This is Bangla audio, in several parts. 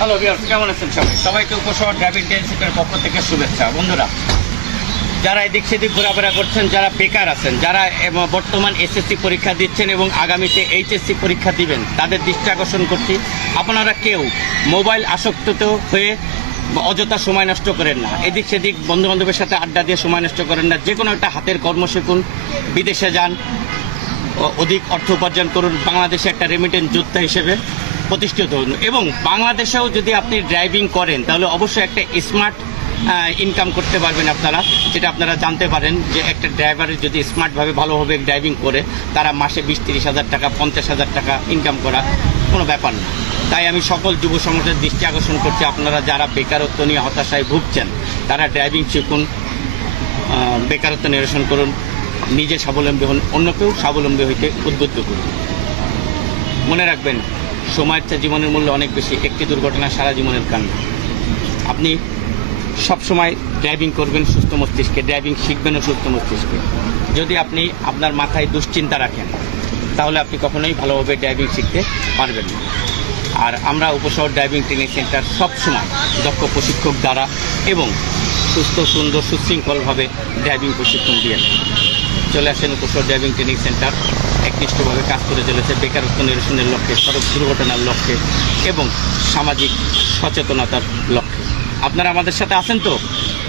হ্যালো কেমন আছেন সবাই? সবাইকে উপশহর ড্রাইভিং টেন্সিটের পক্ষ থেকে শুভেচ্ছা। বন্ধুরা, যারা এদিক সেদিক ঘোরাফেরা করছেন, যারা বেকার আছেন, যারা বর্তমান এসএসসি পরীক্ষা দিচ্ছেন এবং আগামীতে এইচএসসি পরীক্ষা দিবেন, তাদের দৃষ্টি আকর্ষণ করছি। আপনারা কেউ মোবাইল আসক্ত হয়ে অযথা সময় নষ্ট করেন না। এদিক সেদিক বন্ধু বান্ধবের সাথে আড্ডা দিয়ে সময় নষ্ট করেন না। যে কোনো একটা হাতের কর্ম শিখুন, বিদেশে যান অধিক অর্থ উপার্জন করুন। বাংলাদেশে একটা রেমিটেন্স যোদ্ধা হিসেবে প্রতিষ্ঠিত। এবং বাংলাদেশেও যদি আপনি ড্রাইভিং করেন, তাহলে অবশ্যই একটা স্মার্ট ইনকাম করতে পারবেন আপনারা। যেটা আপনারা জানতে পারেন যে একটা ড্রাইভারের যদি স্মার্টভাবে ভালোভাবে ড্রাইভিং করে, তারা মাসে বিশ তিরিশ হাজার টাকা, পঞ্চাশ হাজার টাকা ইনকাম করা কোনো ব্যাপার না। তাই আমি সকল যুব সমাজের দৃষ্টি আকর্ষণ করছি। আপনারা যারা বেকারত্ব নিয়ে হতাশায় ভুগছেন, তারা ড্রাইভিং শিখুন বেকারত্ব নিরসন করুন, নিজে স্বাবলম্বী হন, অন্যকেও স্বাবলম্বী হইতে উদ্বুদ্ধ করুন। মনে রাখবেন সময়ের চেয়ে জীবনের মূল্য অনেক বেশি, একটি দুর্ঘটনা সারা জীবনের কান্না। আপনি সব সময় ড্রাইভিং করবেন সুস্থ মস্তিষ্কে ড্রাইভিং শিখবেনও সুস্থ মস্তিষ্কে। যদি আপনি আপনার মাথায় দুশ্চিন্তা রাখেন, তাহলে আপনি কখনোই ভালোভাবে ড্রাইভিং শিখতে পারবেন না। আর আমরা উপশহর ড্রাইভিং ট্রেনিং সেন্টার সবসময় দক্ষ প্রশিক্ষক দ্বারা এবং সুস্থ, সুন্দর, সুশৃঙ্খলভাবে ড্রাইভিং প্রশিক্ষণ দিয়ে চলে আসেন উপশহর ড্রাইভিং ট্রেনিং সেন্টার একনিষ্ঠভাবে কাজ করে চলেছে বেকারত্ব নিরসনের লক্ষ্যে, সড়ক দুর্ঘটনার লক্ষ্যে এবং সামাজিক সচেতনতার লক্ষ্যে। আপনারা আমাদের সাথে আছেন তো?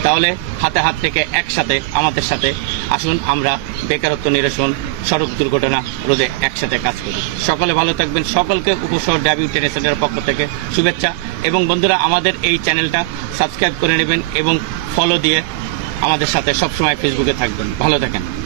তাহলে হাতে হাত থেকে একসাথে আমাদের সাথে আসুন, আমরা বেকারত্ব নিরসন, সড়ক দুর্ঘটনা রোধে একসাথে কাজ করি। সকলে ভালো থাকবেন। সকলকে ড্রাইভিং ট্রেনিং সেন্টারের পক্ষ থেকে শুভেচ্ছা। এবং বন্ধুরা, আমাদের এই চ্যানেলটা সাবস্ক্রাইব করে নেবেন এবং ফলো দিয়ে আমাদের সাথে সবসময় ফেসবুকে থাকবেন। ভালো থাকেন।